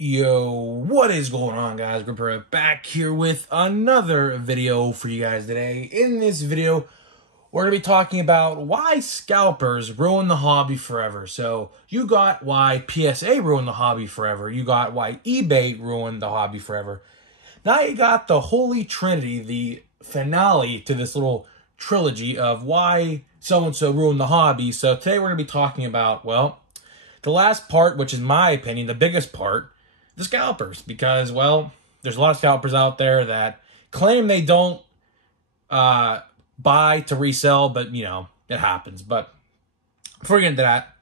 Yo, what is going on, guys? Gripper back here with another video for you guys today. In this video, we're going to be talking about why scalpers ruin the hobby forever. So, you got why PSA ruined the hobby forever. You got why eBay ruined the hobby forever. Now you got the holy trinity, the finale to this little trilogy of why so-and-so ruined the hobby. So today we're going to be talking about, well, the last part, which in my opinion, the biggest part, the scalpers. Because, well, there's a lot of scalpers out there that claim they don't buy to resell, but, you know, it happens. But before we get into that,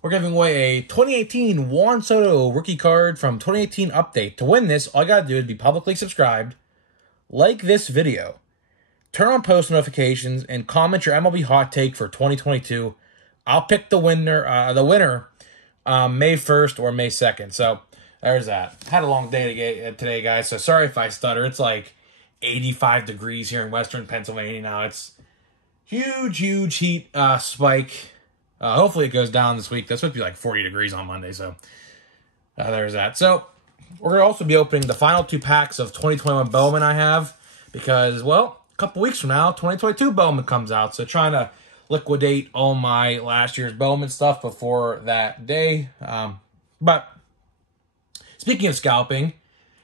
we're giving away a 2018 Juan Soto rookie card from 2018 update. To win this, all you gotta do is be publicly subscribed, like this video, turn on post notifications, and comment your MLB hot take for 2022. I'll pick the winner May 1st or May 2nd. So there's that. Had a long day today, guys, so sorry if I stutter. It's like 85 degrees here in western Pennsylvania now. It's huge heat spike. Hopefully it goes down this week. That's supposed to be like 40 degrees on Monday, so there's that. So we're going to also be opening the final 2 packs of 2021 Bowman I have because, well, a couple weeks from now, 2022 Bowman comes out. So trying to liquidate all my last year's Bowman stuff before that day. But speaking of scalping,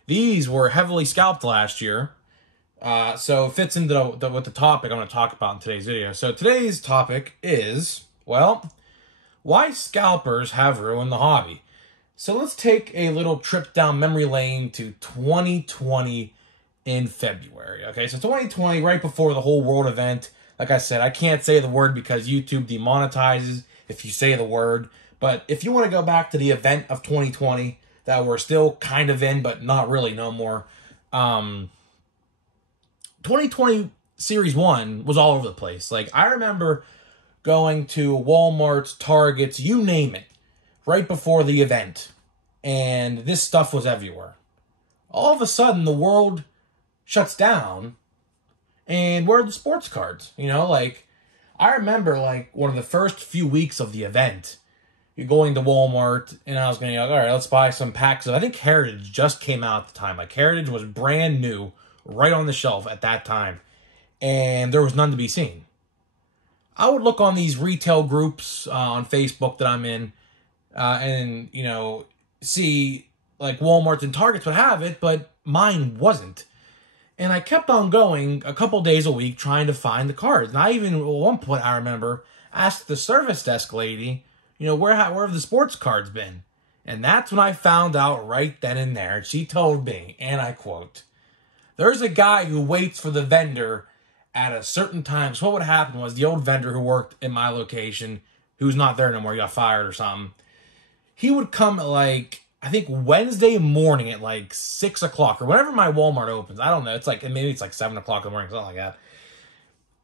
these were heavily scalped last year. So it fits into with the topic I'm going to talk about in today's video. So today's topic is, well, why scalpers have ruined the hobby. So let's take a little trip down memory lane to 2020 in February. Okay, so 2020, right before the whole world event. Like I said, I can't say the word because YouTube demonetizes if you say the word. But if you want to go back to the event of 2020 that we're still kind of in, but not really no more, 2020 Series 1 was all over the place. Like, I remember going to Walmart's, Target's, you name it, right before the event. And this stuff was everywhere. All of a sudden, the world shuts down. And where are the sports cards? You know, like, I remember, like, one of the first few weeks of the event, you're going to Walmart, and I was going to be like, all right, let's buy some packs of, I think Heritage just came out at the time. Like, Heritage was brand new, right on the shelf at that time. And there was none to be seen. I would look on these retail groups on Facebook that I'm in and, you know, see, like, Walmart and Targets would have it, but mine wasn't. And I kept on going a couple days a week trying to find the cards. And I even, at one point, I remember, asked the service desk lady, you know, where have the sports cards been? And that's when I found out right then and there. She told me, and I quote, "There's a guy who waits for the vendor at a certain time." So what would happen was the old vendor who worked in my location, who's not there no more, he got fired or something, he would come at, like, I think Wednesday morning at like 6 o'clock or whenever my Walmart opens. I don't know. It's like, maybe it's like 7 o'clock in the morning, something like that.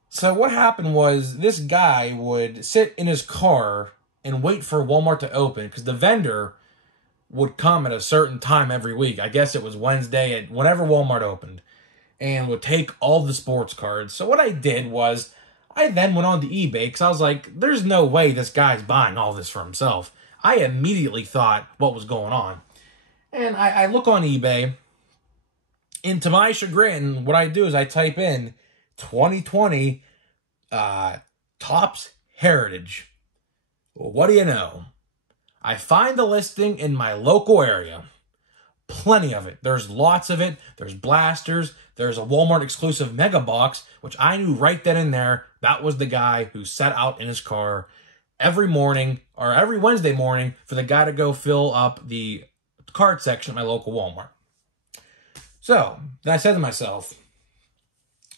So what happened was this guy would sit in his car and wait for Walmart to open because the vendor would come at a certain time every week. I guess it was Wednesday at whenever Walmart opened, and would take all the sports cards. So what I did was I then went on to eBay because I was like, there's no way this guy's buying all this for himself. I immediately thought what was going on. And I look on eBay, and to my chagrin, what I do is I type in 2020 Topps Heritage. Well, what do you know? I find the listing in my local area. Plenty of it. There's lots of it. There's blasters. There's a Walmart exclusive mega box, which I knew right then and there that was the guy who sat out in his car every morning or every Wednesday morning for the guy to go fill up the card section at my local Walmart. So then I said to myself,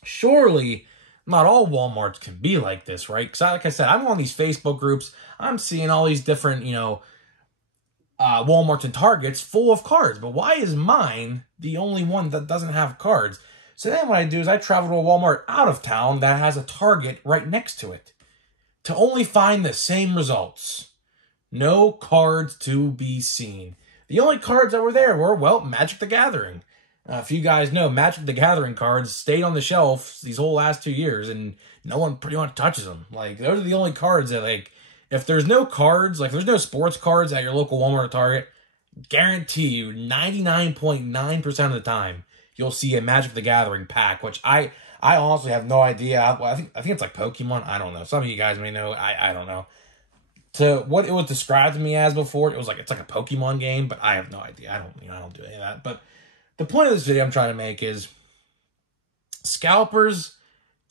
surely not all Walmarts can be like this, right? Because like I said, I'm on these Facebook groups. I'm seeing all these different, you know, Walmarts and Targets full of cards. But why is mine the only one that doesn't have cards? So then what I do is I travel to a Walmart out of town that has a Target right next to it to only find the same results. No cards to be seen. The only cards that were there were, well, Magic the Gathering. If you guys know, Magic the Gathering cards stayed on the shelf these whole last 2 years, and no one pretty much touches them. Like, those are the only cards that, like, if there's no cards, like, if there's no sports cards at your local Walmart or Target, guarantee you 99.9% of the time you'll see a Magic the Gathering pack, which I honestly have no idea. I think it's like Pokemon. I don't know. Some of you guys may know. I don't know. To what it was described to me as before, it's like a Pokemon game, but I have no idea. I don't do any of that. But the point of this video I'm trying to make is Scalpers,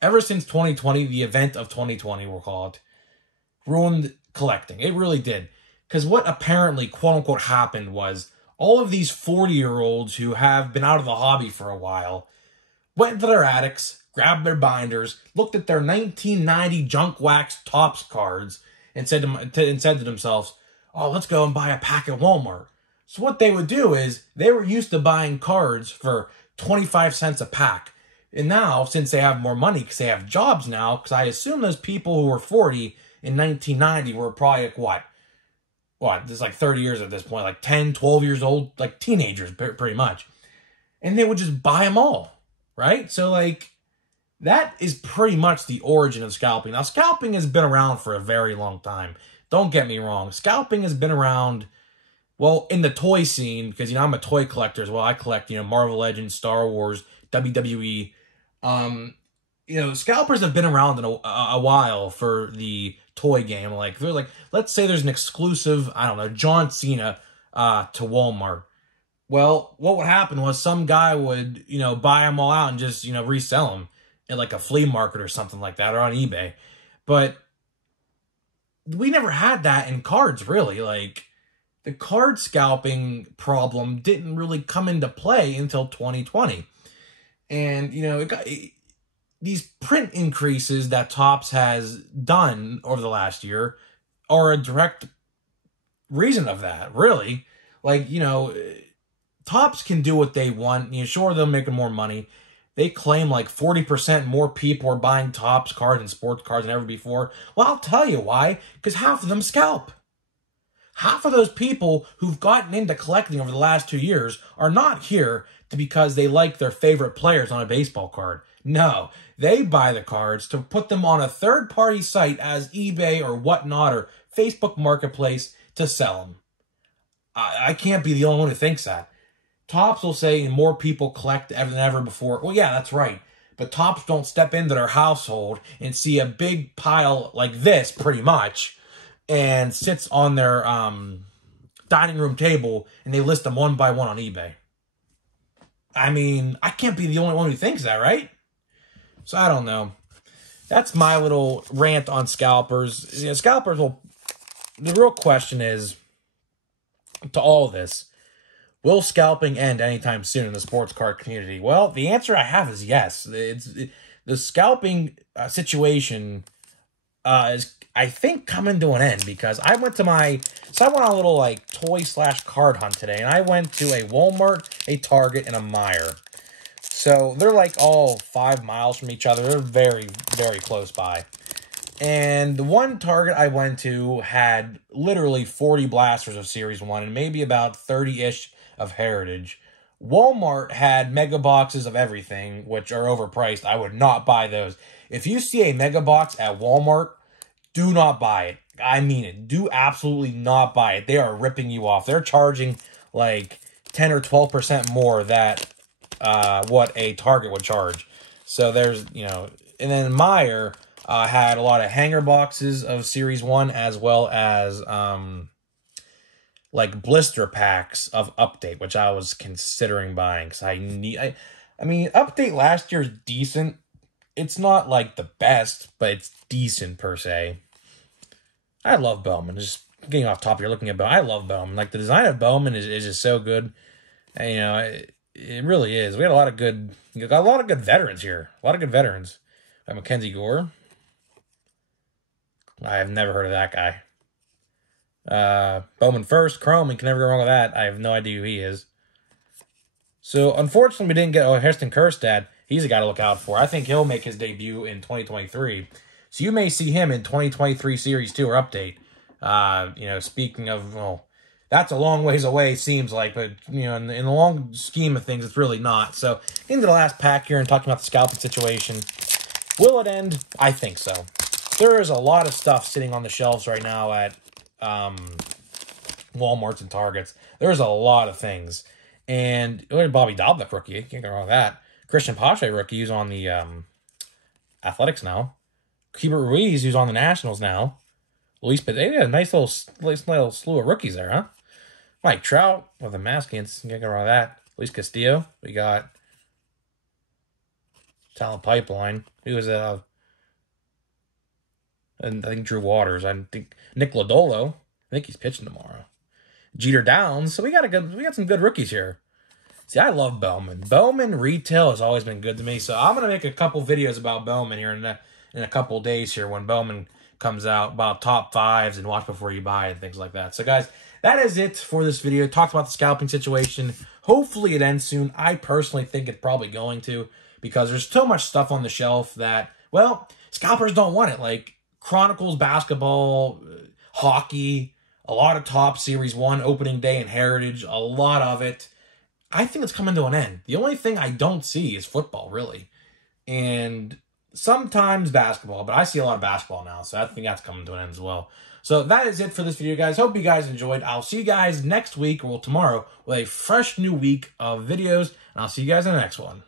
ever since 2020, the event of 2020, we'll call it, ruined collecting. It really did. Because what apparently, quote-unquote, happened was all of these 40-year-olds who have been out of the hobby for a while went into their attics, grabbed their binders, looked at their 1990 junk wax Topps cards, and said to themselves, oh, let's go and buy a pack at Walmart. So what they would do is they were used to buying cards for 25 cents a pack. And now, since they have more money, because they have jobs now, because I assume those people who were 40 in 1990 were probably like, what, this is like 30 years at this point, like 10, 12 years old, like teenagers, pretty much. And they would just buy them all, right? So, like, that is pretty much the origin of scalping. Now, scalping has been around for a very long time. Don't get me wrong. Scalping has been around, well, in the toy scene, because, I'm a toy collector as well. I collect, Marvel Legends, Star Wars, WWE. Scalpers have been around in a while for the toy game. Like, let's say there's an exclusive, I don't know, John Cena to Walmart. Well, what would happen was some guy would, buy them all out and just, resell them at like a flea market or something like that, or on eBay. But we never had that in cards, really. Like, the card scalping problem didn't really come into play until 2020. And, these print increases that Topps has done over the last year are a direct reason of that, really. Like, Topps can do what they want. Sure, they're making more money. They claim like 40% more people are buying Topps cards and sports cards than ever before. Well, I'll tell you why. Because half of them scalp. Half of those people who've gotten into collecting over the last 2 years are not here because they like their favorite players on a baseball card. No, they buy the cards to put them on a third-party site as eBay or whatnot or Facebook Marketplace to sell them. I can't be the only one who thinks that. Topps will say more people collect than ever before. Well, yeah, that's right. But Topps don't step into their household and see a big pile like this, pretty much, and sits on their dining room table, and they list them one by one on eBay. I mean, I can't be the only one who thinks that, right? So I don't know. That's my little rant on scalpers. Scalpers will... The real question is, to all this, will scalping end anytime soon in the sports card community? Well, the answer I have is yes. The scalping situation is, I think, coming to an end, because I went on a little like toy/card hunt today, and I went to a Walmart, a Target, and a Meijer. So they're like all 5 miles from each other. They're very, very close by. And the one Target I went to had literally 40 blasters of Series 1 and maybe about 30-ish of Heritage. Walmart had mega boxes of everything, which are overpriced. I would not buy those. If you see a mega box at Walmart, do not buy it. I mean it. Do absolutely not buy it. They are ripping you off. They're charging like 10 or 12% more that what a Target would charge. So there's, and then Meijer had a lot of hanger boxes of Series 1 as well as like blister packs of Update, which I was considering buying because I mean, Update last year is decent. It's not like the best, but it's decent per se. I love Bowman. Just getting off topic, you're looking at Bowman. I love Bowman. Like, the design of Bowman is just so good. And, it really is. We got a lot of good veterans here. A lot of good veterans. Mackenzie Gore. I have never heard of that guy. Bowman first, Chrome, you can never go wrong with that. I have no idea who he is. So, unfortunately, we didn't get Heston Kjerstad. He's a guy to look out for. I think he'll make his debut in 2023. So you may see him in 2023 Series 2 or Update. Speaking of, well, that's a long ways away, seems like, but, in the long scheme of things, it's really not. So, into the last pack here and talking about the scalping situation. Will it end? I think so. There is a lot of stuff sitting on the shelves right now at Walmarts and Targets. There's a lot of things. And Bobby Doblik rookie. Can't go wrong with that. Christian Pache rookie, who's on the Athletics now. Hubert Ruiz, who's on the Nationals now. Luis Pedro, a nice little slew of rookies there, huh? Mike Trout with the Maskins. Can't go wrong with that. Luis Castillo. We got Talent Pipeline. He was and I think Drew Waters. I think Nick Lodolo. I think he's pitching tomorrow. Jeter Downs. So we got some good rookies here. See, I love Bowman. Bowman retail has always been good to me. So I'm gonna make a couple videos about Bowman here in a couple days here when Bowman comes out, about top fives and watch before you buy and things like that. So guys, that is it for this video. Talked about the scalping situation. Hopefully it ends soon. I personally think it's probably going to, because there's so much stuff on the shelf that, well, scalpers don't want it. Like Chronicles basketball, hockey, a lot of top Series 1 opening day and Heritage, a lot of it. I think it's coming to an end. The only thing I don't see is football, really. And sometimes basketball, but I see a lot of basketball now, so I think that's coming to an end as well. So that is it for this video, guys. Hope you guys enjoyed. I'll see you guys next week, or tomorrow, with a fresh new week of videos, and I'll see you guys in the next one.